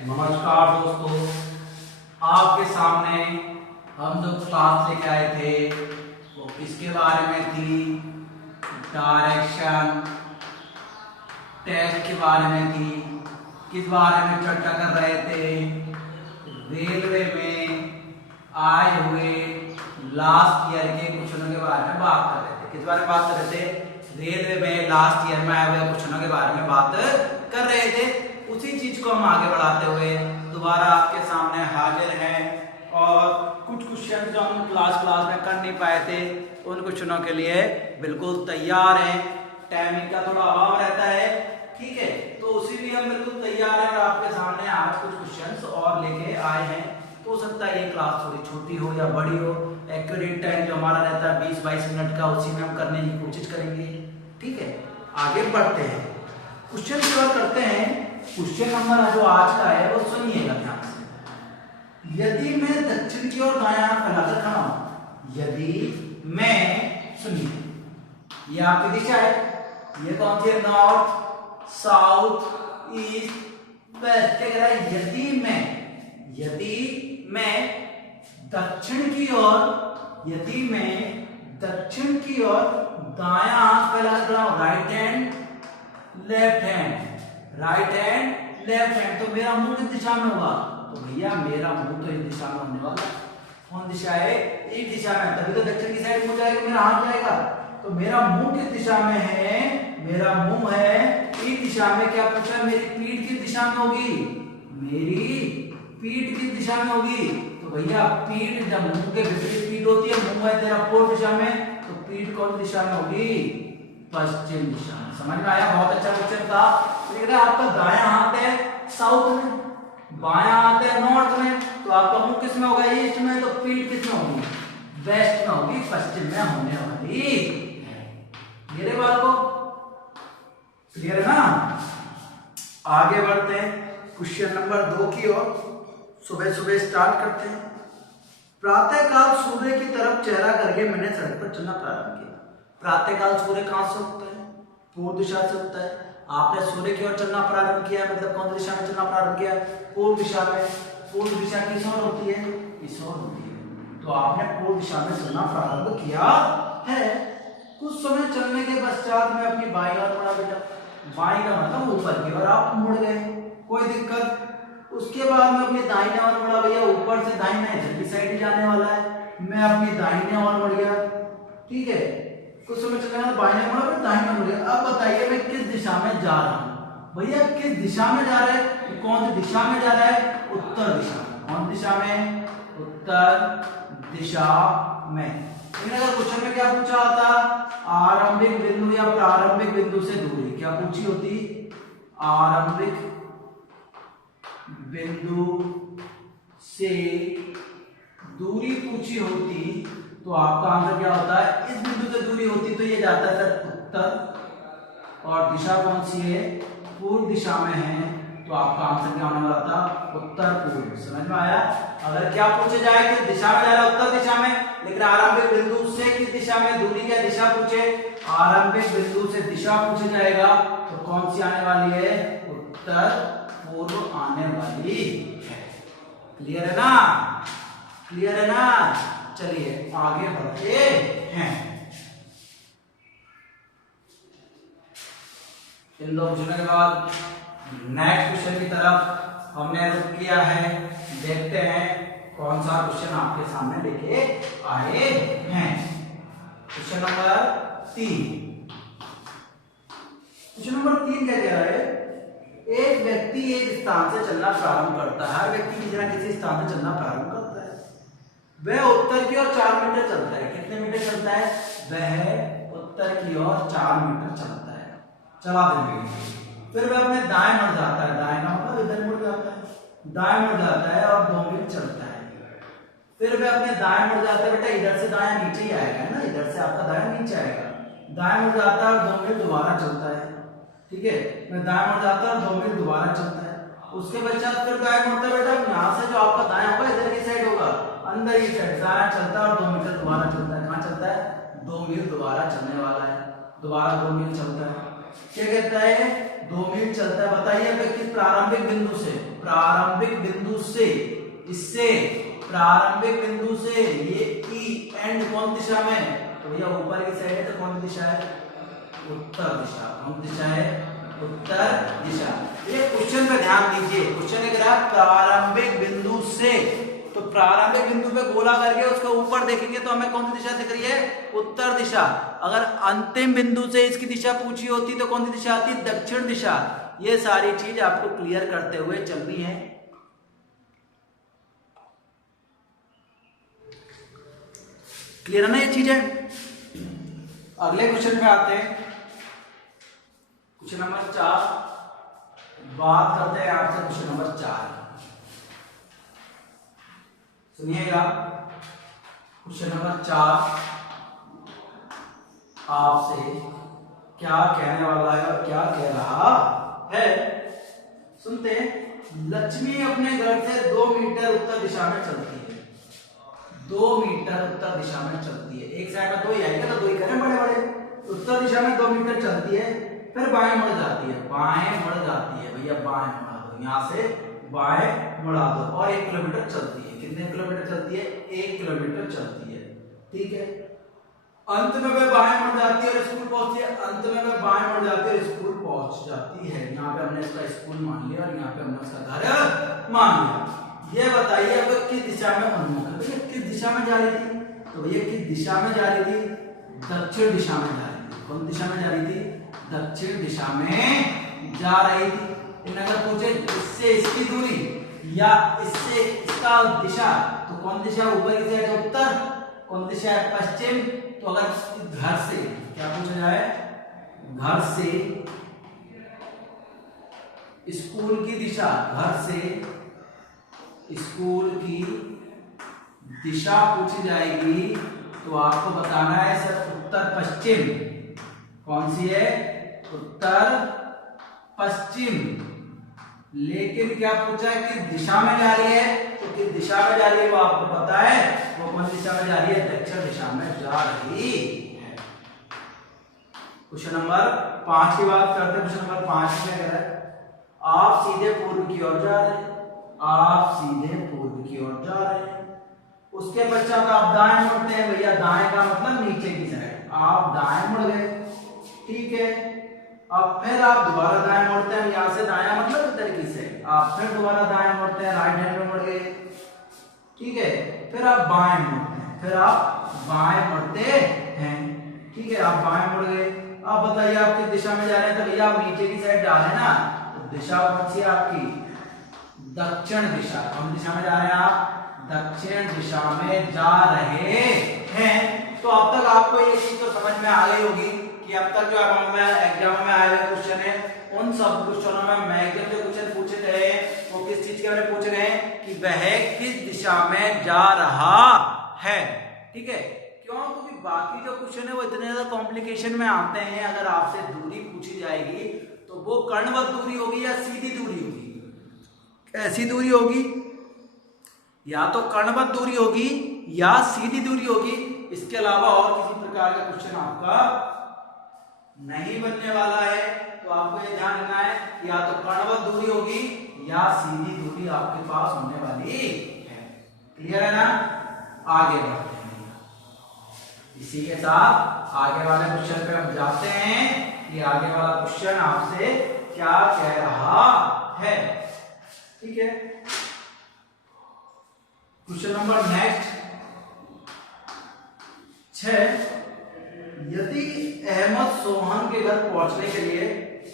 नमस्कार दोस्तों, आपके सामने हम जो क्लास लेके आए थे वो किसके बारे में थी? डायरेक्शन टेस्ट के बारे में थी। किस बारे में चर्चा कर रहे थे? रेलवे में आए हुए लास्ट ईयर के क्वेश्चनों के बारे में बात कर रहे थे। किस बारे में बात कर रहे थे? रेलवे में लास्ट ईयर में आए हुए क्वेश्चनों के बारे में बात कर रहे थे। उसी चीज को हम आगे बढ़ाते हुए दोबारा आपके सामने हाजिर हैं और कुछ क्वेश्चन जो हम क्लास में कर नहीं पाए थे उन क्वेश्चनों के लिए बिल्कुल तैयार हैं। टाइमिंग का थोड़ा अभाव रहता है, ठीक है, तो उसी लिए हम बिल्कुल तैयार हैं और आपके सामने आज कुछ क्वेश्चंस और लेके आए हैं। हो सकता है ये क्लास थोड़ी छोटी हो या बड़ी हो। एक्यूरेट टाइम जो हमारा रहता है 20-22 मिनट का, उसी में हम करने की कोशिश करेंगे, ठीक है। आगे बढ़ते हैं, क्वेश्चन कवर करते हैं। क्वेश्चन नंबर जो आज का है वो सुनिएगा ध्यान से। यदि मैं दक्षिण की ओर दायां हाथ फैलाकर खड़ा हूं, यदि मैं, सुनिए, ये आपकी दिशा है, ये कौन सी है? North, south, east, west. क्या कह रहा है? यदि मैं दक्षिण की ओर, यदि मैं दक्षिण की ओर दायां हाथ फैलाकर खड़ा हूं, right hand left hand, right hand left hand, तो मेरा मुंह किस दिशा में होगा? तो भैया मेरा मुंह तो इस दिशा में होने वाला है। कौन दिशा है? एक दिशा में, तभी तो दक्षिण की साइड मुंह जाएगा, मेरा हाथ जाएगा। तो मेरा मुंह किस दिशा में है? मेरा मुंह है इस दिशा में। क्या पूछा है? मेरी पीठ किस दिशा में होगी? मेरी पीठ किस दिशा में होगी? तो भैया पीठ, जब मुंह के विपरीत पीठ होती है, मुंह है तेरा पूर्व दिशा में, तो पीठ कौन दिशा में होगी? पश्चिम दिशा में। समझ में आया? बहुत अच्छा क्वेश्चन था। देख रहे हैं, आपका दायां हाथ है साउथ में, बायां हाथ है नॉर्थ में, तो आपका मुंह किस में होगा? ईस्ट में। तो पीठ किस में होगी? वेस्ट में होगी, पश्चिम में होने वाली है। मेरे बात को क्लियर है ना? आगे बढ़ते हैं क्वेश्चन नंबर 2 की ओर। सुबह सुबह स्टार्ट करते हैं। प्रातःकाल सूर्य की तरफ चेहरा करके मैंने सड़क पर चलना प्रारंभ किया। प्रातःकाल सूर्य कहां से उगता है? पूर्व दिशा से उगता है। आपने सूर्य की ओर चलना प्रारंभ किया, मतलब कौन सी दिशा में चलना प्रारंभ किया? पूर्व दिशा में। पूर्व दिशा किस ओर होती है? इस ओर होती है। तो आपने पूर्व दिशा में चलना प्रारंभ किया है। कुछ समय चलने के पश्चात मैं अपनी बाईं ओर मुड़ा बेटा। बाईं का मतलब ऊपर की ओर आप मुड़ गए, कोई दिक्कत। उसके बाद मैं अपनी दाहिने ओर मुड़ा, भैया ऊपर से दाहिना इधर की साइड जाने वाला है, मैं अपनी दाहिने ओर मुड़ गया, ठीक है। कुछ समय चलने में बाईं मुड़ा, फिर दाहिने मुड़ गया। अब बताइए मैं किस दिशा में जा रहा हूं? भैया किस दिशा में जा रहा है? कौन सी दिशा में जा रहा है? उत्तर दिशा में। कौन दिशा में? उत्तर दिशा में। अगर क्वेश्चन में क्या पूछा होता? आरंभिक बिंदु या प्रारंभिक बिंदु से दूरी क्या पूछी होती? आरंभिक बिंदु से दूरी पूछी होती, तो आपका आंसर क्या होता है? इस बिंदु से दूरी होती तो ये जाता है सर उत्तर, और दिशा कौन सी है? पूर्व दिशा में है, तो आपका आंसर क्या होने वाला था? उत्तर पूर्व। समझ में आया? अगर क्या पूछे जाए कि दिशा में जा रहा है उत्तर दिशा में, लेकिन आरंभिक बिंदु से किस दिशा में दूरी, क्या दिशा पूछे? आरंभिक बिंदु से दिशा पूछे जाएगा, तो कौन सी आने वाली है? उत्तर पूर्व आने वाली है। क्लियर है ना? क्लियर है ना? चलिए आगे बढ़ते हैं। इन दो क्वेश्चन के बाद नेक्स्ट क्वेश्चन की तरफ हमने रुख किया है। देखते हैं कौन सा क्वेश्चन आपके सामने लेके आए हैं। Question number 3। क्वेश्चन नंबर 3 क्या कह रहा है? एक व्यक्ति एक स्थान से चलना प्रारंभ करता है। हर व्यक्ति किसी ना किसी स्थान से चलना प्रारंभ करता है। वह उत्तर की ओर 4 मीटर चलता है। कितने मीटर चलता है? वह उत्तर की ओर 4 मीटर चलता है। चला देंगे। फिर वह अपने दाएं मुड़ जाता है। दाएं का मतलब इधर मुड़ जाता है। दाएं मुड़ जाता है और 2 मिनट चलता है। फिर वह अपने दाएं मुड़ जाता है, बेटा इधर से दाएं नीचे ही आएगा, है ना? इधर से आपका दाएं नीचे आएगा। दाएं मुड़ जाता है और 2 मिनट दोबारा चलता है, ठीक है। मैं दाएं मुड़ जाता है और 2 मिनट दोबारा चलता है। उसके पश्चात फिर दाएं मुड़ता है, बेटा यहाँ से जो आपका दाएं होगा इधर की साइड होगा, अंदर की साइड दाएं चलता है और 2 मीटर दोबारा चलता है। कहाँ चलता है? 2 मील दोबारा चलने वाला है। दोबारा 2 मील चलता है। क्या कहता है? 2 मील स्पीड चलता है? बताइए किस प्रारंभिक बिंदु से, प्रारंभिक बिंदु से, इससे प्रारंभिक बिंदु से ये ई एंड कौन दिशा में? तो भैया ऊपर की साइड है, तो कौन दिशा है? उत्तर दिशा। कौन दिशा है? उत्तर दिशा। ये क्वेश्चन पे ध्यान दीजिए, क्वेश्चन है कह प्रारंभिक बिंदु से, तो प्रारंभिक बिंदु पे गोला करके उसके ऊपर देखेंगे तो हमें कौन सी दिशा दिख रही है? उत्तर दिशा। अगर अंतिम बिंदु से इसकी दिशा पूछी होती तो कौन सी दिशा आती? दक्षिण दिशा। ये सारी चीज आपको क्लियर करते हुए चलनी है। क्लियर है ना ये चीज है? अगले क्वेश्चन पे आते हैं, क्वेश्चन नंबर 4। बात करते हैं आपसे क्वेश्चन नंबर 4। सुनिएगा, क्वेश्चन नंबर 4 आपसे क्या कहने वाला है और क्या कह रहा है, सुनते हैं। लक्ष्मी अपने घर से 2 मीटर उत्तर दिशा में चलती है। 2 मीटर उत्तर दिशा में चलती है। एक साइड में 2 ही आएगा तो 2 ही करें बड़े बड़े। उत्तर दिशा में 2 मीटर चलती है, फिर बाएं मुड़ जाती है। बाएं मुड़ जाती है भैया, बाएं मुड़ा दो, यहां से बाएं मुड़ा दो, और 1 किलोमीटर चलती है। कितने किलोमीटर चलती है? 1 किलोमीटर चलती है। ठीक है, अंत में वह बाएं मुड़ जाती है और स्कूल पहुंचती है। अंत में वह बाएं मुड़ जाती है और स्कूल पहुंच जाती है। यहाँ पे हमने इसका स्कूल मान लिया और यहाँ पे हमने उसका घर मान लिया। ये बताइए अब किस दिशा में उन्मुख है? भैया किस दिशा में जा रही थी? तो भैया किस दिशा में जा रही थी? दक्षिण दिशा में जा रही थी। कौन दिशा में जा रही थी? दक्षिण दिशा में जा रही थी। इन अगर पूछे इससे इसकी दूरी या इससे इसका दिशा, तो कौन दिशा ऊपर की साइड? उत्तर। कौन दिशा है? पश्चिम। तो अगर घर से क्या पूछा जाए? घर से स्कूल की दिशा, घर से स्कूल की दिशा पूछी जाएगी तो आपको बताना है सर उत्तर पश्चिम। कौन सी है? उत्तर पश्चिम। लेकिन क्या पूछा है किस दिशा में जा रही है? तो किस दिशा में जा रही है वो आपको पता है। वो कौन दिशा में जा रही है? दक्षिण दिशा में जा रही है। क्वेश्चन नंबर 5 की बात करते हैं। क्वेश्चन नंबर 5 में कह रहा है आप सीधे पूर्व की ओर जा रहे हैं। आप सीधे पूर्व की ओर जा रहे हैं। उसके पश्चात आप दाएं मुड़ते हैं। भैया दाएं का मतलब नीचे की साइड। आप दाएं मुड़ गए, ठीक है। अब फिर आप दोबारा दाएं मुड़ते हैं। यहां से दाया मतलब इधर की साइड। आप फिर दोबारा दाएं मुड़ते हैं, राइट हैंड में मुड़ गए, ठीक है। फिर आप बाएं मुड़ते हैं, फिर आप बाएं मुड़ते हैं, ठीक है। आप बाएं मुड़ गए। अब बताइए आप किस दिशा में जा रहे हैं? तो भैया आप नीचे की साइड जा रहे हैं ना, तो दिशा कौन सी है आपकी? दक्षिण दिशा। कौन दिशा में जा रहे हैं आप? दक्षिण दिशा में जा रहे हैं। तो अब तक आपको ये चीज तो समझ में आ गई होगी कि अब तक जो एग्जाम में आए हुए क्वेश्चन है, उन सब क्वेश्चनों में मैक्सिमम जो क्वेश्चन पूछे गए वो किस चीज के बारे में पूछे गए कि वह किस दिशा में जा रहा है, ठीक है। क्यों? क्योंकि बाकी जो क्वेश्चन है वो इतने ज्यादा कॉम्प्लिकेशन में आते हैं। अगर आपसे दूरी पूछी जाएगी तो वो कर्णवत दूरी होगी या सीधी दूरी होगी? ऐसी दूरी होगी, या तो कर्णवत दूरी होगी या सीधी दूरी होगी। इसके अलावा और किसी प्रकार का क्वेश्चन आपका नहीं बनने वाला है। तो आपको ये ध्यान रखना है कि या तो कर्णवत दूरी होगी या सीधी दूरी आपके पास होने वाली है। क्लियर है ना? आगे बढ़ते हैं। इसी के साथ आगे वाले क्वेश्चन पे हम जाते हैं कि आगे वाला क्वेश्चन आपसे क्या कह रहा है, ठीक है। Question number next 6। यदि अहमद सोहन के घर पहुंचने के लिए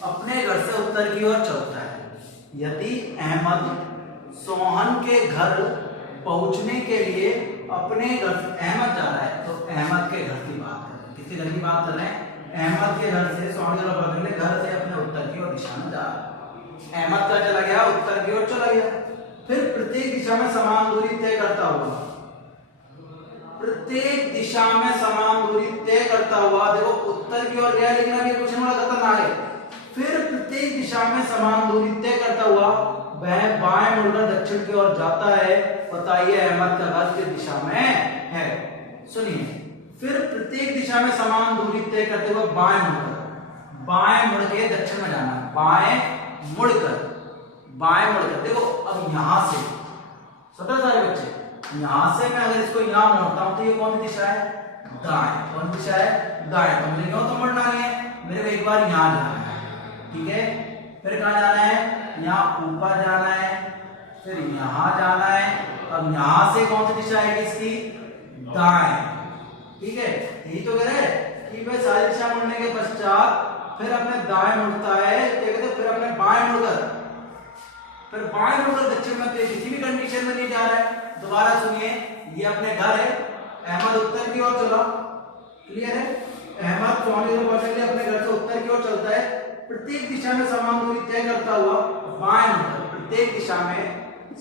अपने घर से उत्तर की ओर चलता है। यदि अहमद सोहन के घर पहुंचने के लिए अपने घर, अहमद जा रहा है तो अहमद के घर की बात कर रहे हैं। किसके घर की बात कर रहे हैं? अहमद के घर से सोहन के घर से अपने उत्तर की ओर दिशा में जा रहा है। अहमद का चला गया, उत्तर की ओर चला गया। फिर प्रत्येक दिशा में समान दूरी तय करता हुआ, प्रत्येक दिशा में समान दूरी तय करता हुआ, देखो उत्तर की ओर गया लेकिन अभी क्वेश्चन बड़ा खतरनाक है। फिर प्रत्येक दिशा में समान दूरी तय करता हुआ वह बाएं मुड़कर दक्षिण की ओर जाता है। बताइए अहमद का घर किस दिशा में है? सुनिए, फिर प्रत्येक दिशा में समान दूरी तय करते हुए बाएं मुड़ के दक्षिण में जाना, बाएं मुड़कर देखो। अब यहां से समझ सारे बच्चे, यहां से मैं अगर इसको यहां मोड़ता हूं तो ये कौन सी दिशा है? दाएं। कौन सी दिशा है? दाएं। तो मुझे क्यों तो मुड़ना नहीं है, मेरे को एक बार यहां जाना है, ठीक है। फिर कहां जाना है? यहां ऊपर जाना है, फिर यहां जाना है। अब यहां से कौन सी दिशा आएगी इसकी? दाएं, ठीक है। यही तो कह रहे हैं कि भाई सारी दिशा मुड़ने के पश्चात फिर अपने दाएं मुड़ता है, फिर अपने बाएं मुड़कर, फिर बाएं मुड़कर दक्षिण में, किसी भी कंडीशन में नहीं जा रहा है। दोबारा सुनिए, ये अपने घर है, अहमद उत्तर की ओर चला, क्लियर है। अहमद 4 अपने घर से उत्तर की ओर चलता है, प्रत्येक दिशा में समान दूरी तय करता हुआ बाएं मुड़कर, प्रत्येक दिशा में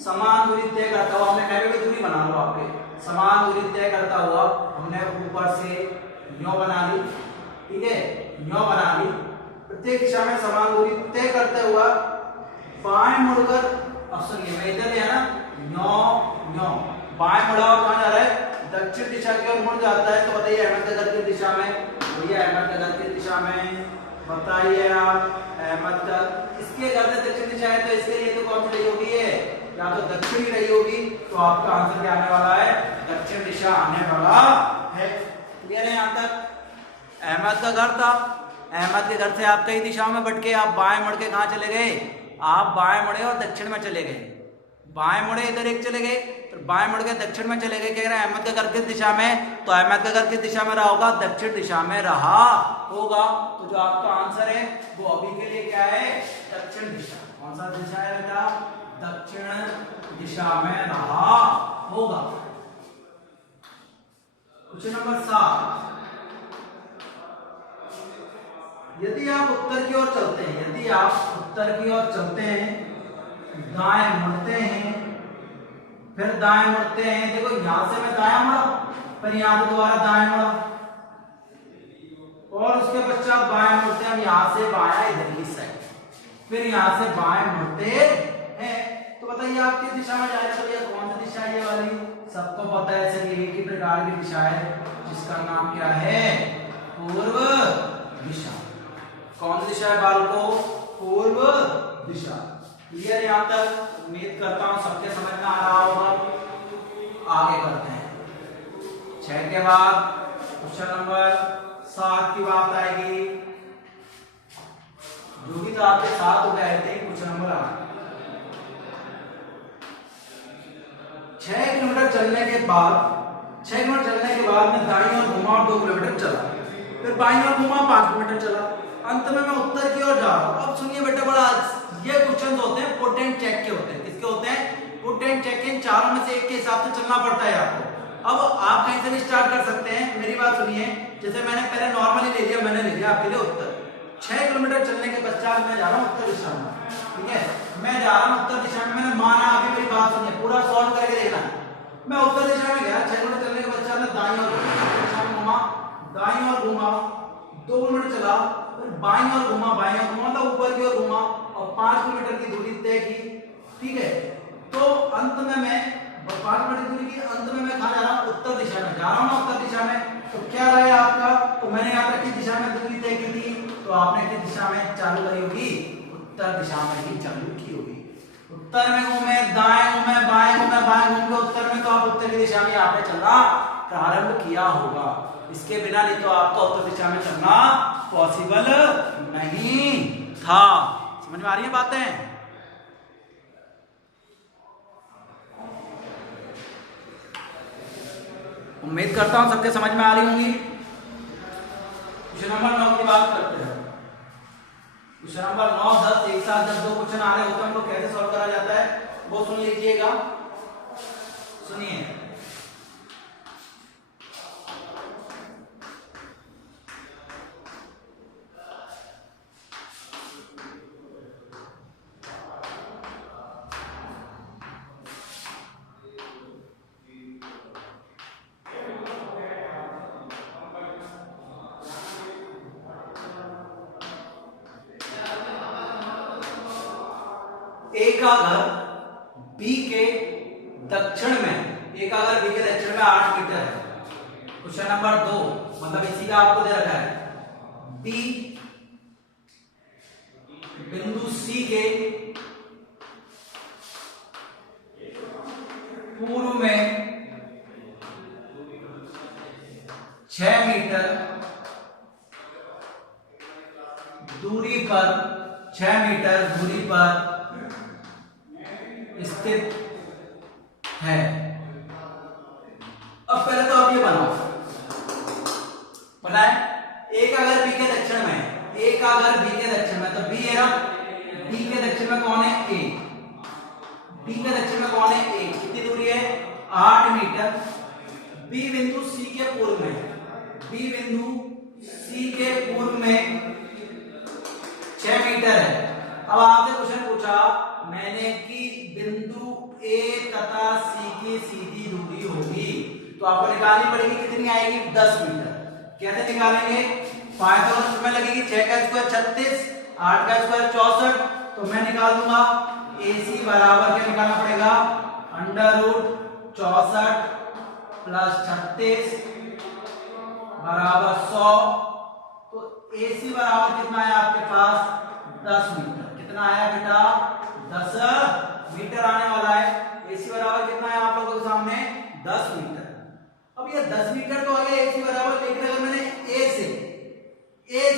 समान दूरी तय करता हुआ, हमने कहीं भी दूरी बना लो आपके, समान दूरी तय करता हुआ हमने ऊपर से न्यो बना ली, ठीक है, न्यो बना ली। प्रत्येक दिशा में समान दूरी तय करते हुआ बाएं मुड़कर, अब सुनिए मैं इधर है ना, न्यो न्यो, बाएं मुड़ा और कहां जा रहा है? दक्षिण दिशा की ओर मुड़ जाता है। तो बताइए अहमद के घर की दिशा में, भैया अहमद के घर की दिशा में बताइए आप, अहमद का इसके घर से दक्षिण दिशा है, तो इसके लिए तो कौन सी रही होगी? ये या तो दक्षिण ही रही होगी, तो आपका आंसर क्या आने वाला है? दक्षिण दिशा आने वाला है। क्लियर है यहां तक? अहमद का घर था, अहमद के घर से आप कई दिशाओं में भटके, आप बाएं मुड़ के कहां चले गए? आप बाएं मुड़े और दक्षिण में चले गए, बाएं मुड़े इधर एक चले गए, फिर बाएं मुड़ के दक्षिण में चले गए। कह रहे हैं अहमद का घर किस दिशा में? तो अहमद का घर किस दिशा में रहा होगा? दक्षिण दिशा में रहा होगा। तो जो आपका आंसर है वो अभी के लिए क्या है? दक्षिण दिशा। कौन सा दिशा है बेटा? दक्षिण दिशा में रहा होगा। क्वेश्चन नंबर 7, यदि आप उत्तर की ओर चलते हैं, यदि आप उत्तर की ओर चलते हैं, दाएं मुड़ते हैं, फिर दाएं मुड़ते हैं, देखो यहां से मैं दाएं मुड़ा, फिर यहां से दोबारा दाएं मुड़ा, और उसके पश्चात बाएं मुड़ते हैं, यहां से बायां इधर की साइड, फिर यहां से बाएं मुड़ते हैं। तो बताइए आप किस दिशा में जा रहे हैं? तो ये कौन सी दिशा है? ये वाली सबको पता है, सर ये एक ही प्रकार की दिशा है जिसका नाम क्या है? पूर्व दिशा। कौन सी दिशा है बालको? पूर्व दिशा। क्लियर यहां तक? उम्मीद करता हूं सबके समझ में आ रहा होगा। आगे करते हैं। 6 के बाद क्वेश्चन नंबर 7 की बात आएगी, जो भी तो आपके साथ हो गए थे। क्वेश्चन नंबर 8, 6 किलोमीटर चलने के बाद मैं दाईं ओर घुमा और 2 किलोमीटर चला, फिर बाईं ओर घुमा 5 किलोमीटर चला, अंत में मैं उत्तर की ओर जा रहा हूं। अब सुनिए बेटा, बड़ा ये क्वेश्चन होते हैं पुट एंड चेक के होते हैं। किसके होते हैं? पुट एंड चेक के। चारों में से एक के हिसाब से चलना पड़ता है आपको। अब आप कहीं से भी स्टार्ट कर सकते हैं। मेरी बात सुनिए, जैसे मैंने पहले नॉर्मली ले लिया, मैंने ले लिया आपके लिए उत्तर। 6 किलोमीटर चलने के पश्चात मैं जा रहा हूं उत्तर दिशा में, ठीक है, मैं जा रहा हूं उत्तर दिशा में। मैंने माना, अभी मेरी बात सुनिए, पूरा सॉल्व करके देखना। मैं उत्तर दिशा में गया, 6 किलोमीटर चलने के पश्चात मैं दाईं ओर घूमा, दाईं ओर घूमा, 2 किलोमीटर चला, फिर बाईं ओर घुमा, मतलब ऊपर की ओर घुमा और 5 किलोमीटर की दूरी तय की, ठीक है। तो अंत में मैं 5 किलोमीटर दूरी की, अंत में मैं कहां जा रहा हूं? उत्तर दिशा में जा रहा हूं ना, उत्तर दिशा में। तो क्या रहा है आपका? तो मैंने यहाँ तक किस दिशा में दूरी तय की थी? तो आपने किस दिशा में चालू करी होगी? उत्तर दिशा में ही चालू की होगी। उत्तर में घूमे, दाएं घूमे, बाएं घूमे, बाएं घूम के उत्तर में, तो आप उत्तर की दिशा में आपने चलना प्रारंभ किया होगा। इसके बिना नहीं तो आपको उत्तर दिशा में चलना पॉसिबल नहीं था। समझ में आ रही है बातें? उम्मीद करता हूं सबके समझ में आ रही होंगी। क्वेश्चन नंबर 9 की बात करते हैं। क्वेश्चन नंबर 9, 10 एक साथ जब 2 क्वेश्चन आ रहे होते हैं, उनको कैसे सॉल्व करा जाता है वो सुन लीजिएगा। सुनिए, ए का घर बी के दक्षिण में, ए का घर बी के दक्षिण में 8 मीटर है। क्वेश्चन नंबर 2, मतलब इसी का आपको दे रखा है, बी बिंदु सी के पूर्व में 6 मीटर दूरी पर 6 मीटर दूरी पर स्थित है। अब पहले तो आप ये बनाओ, पता है एक अगर बी के दक्षिण में, एक अगर बी के दक्षिण में, तो बी है ना, बी के दक्षिण में कौन है, ए। बी के दक्षिण में कौन है, ए। कितनी दूरी है, 8 मीटर। बी बिंदु सी के पूर्व में, बी बिंदु सी के पूर्व में 6 मीटर है। अब आपसे क्वेश्चन पूछा मैंने कि बिंदु ए तथा सी की सीधी दूरी होगी, तो आपको निकालनी पड़ेगी, कितनी आएगी, 10 मीटर। कैसे निकालेंगे, पाइथागोरस में लगेगी, 6 का स्क्वायर 36, 8 का स्क्वायर 64, तो मैं निकाल दूंगा AC बराबर क्या निकालना पड़ेगा, √64 प्लस 36 बराबर 100। तो AC बराबर कितना है आपके पास, 10 मीटर। कितना आया बेटा, 10 मीटर आने वाला है। AC बराबर कितना है आप लोगों के सामने, 10 मीटर। अब ये 10 मीटर तो आ गया AC बराबर, लेकिन अगर मैंने A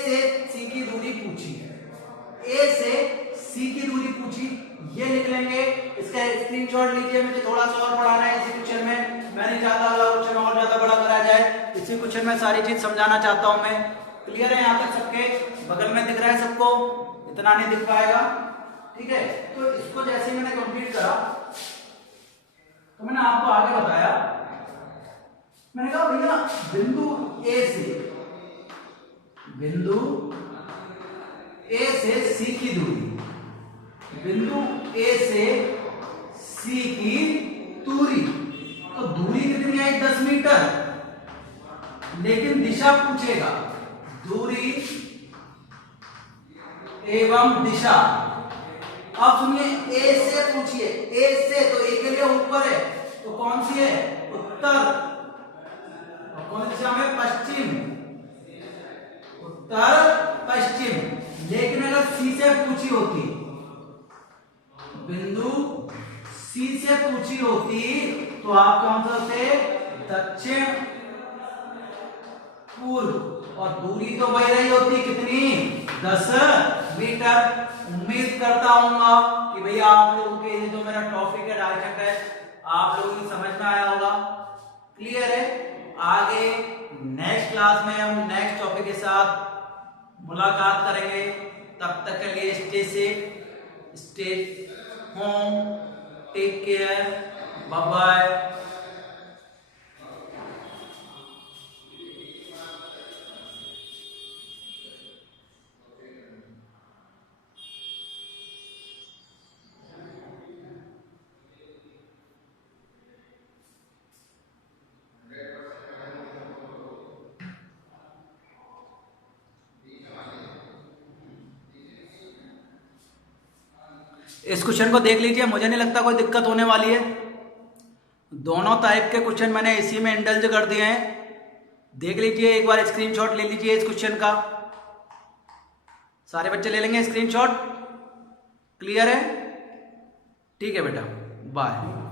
से C की दूरी पूछी है, A से C की दूरी पूछी, ये लिख लेंगे। इसका स्क्रीनशॉट लीजिए, मुझे थोड़ा सा और पढ़ाना है इसी क्वेश्चन में। मैं नहीं चाहता अगला क्वेश्चन और ज्यादा बड़ा करा जाए, इसी क्वेश्चन में सारी चीज समझाना चाहता हूं मैं। क्लियर है यहाँ तक सबके, बगल में दिख रहा है सबको, इतना नहीं दिख पाएगा, ठीक है। तो इसको जैसे ही मैंने कंप्लीट करा, तो मैंने आपको आगे बताया, मैंने कहा भैया बिंदु ए से सी की दूरी, बिंदु ए से सी की दूरी, तो दूरी कितनी आई, 10 मीटर, लेकिन दिशा पूछेगा, दूरी एवं दिशा। अब सुनिए, ए से पूछिए, ए से, तो ए के लिए ऊपर है, तो कौन सी है, उत्तर, और कौन दिशा में, पश्चिम, उत्तर पश्चिम। लेकिन अगर सी से पूछी होती, बिंदु सी से पूछी होती, तो आप कौन सा होते, दक्षिण पूर्व, और दूरी तो वही रही होती, कितनी, 10 मीटर। उम्मीद करता हूँ कि भैया आप लोगों के ये जो मेरा टॉपिक है डायरेक्ट है, आप लोगों की समझ में आया होगा। क्लियर है। आगे नेक्स्ट क्लास में हम नेक्स्ट टॉपिक के साथ मुलाकात करेंगे। तब तक के लिए stay safe, stay home, take care, bye bye. इस क्वेश्चन को देख लीजिए, मुझे नहीं लगता कोई दिक्कत होने वाली है। दोनों टाइप के क्वेश्चन मैंने इसी में इंडल्ज कर दिए हैं, देख लीजिए एक बार, स्क्रीनशॉट ले लीजिए इस क्वेश्चन का, सारे बच्चे ले लेंगे स्क्रीनशॉट। क्लियर है, ठीक है बेटा, बाय।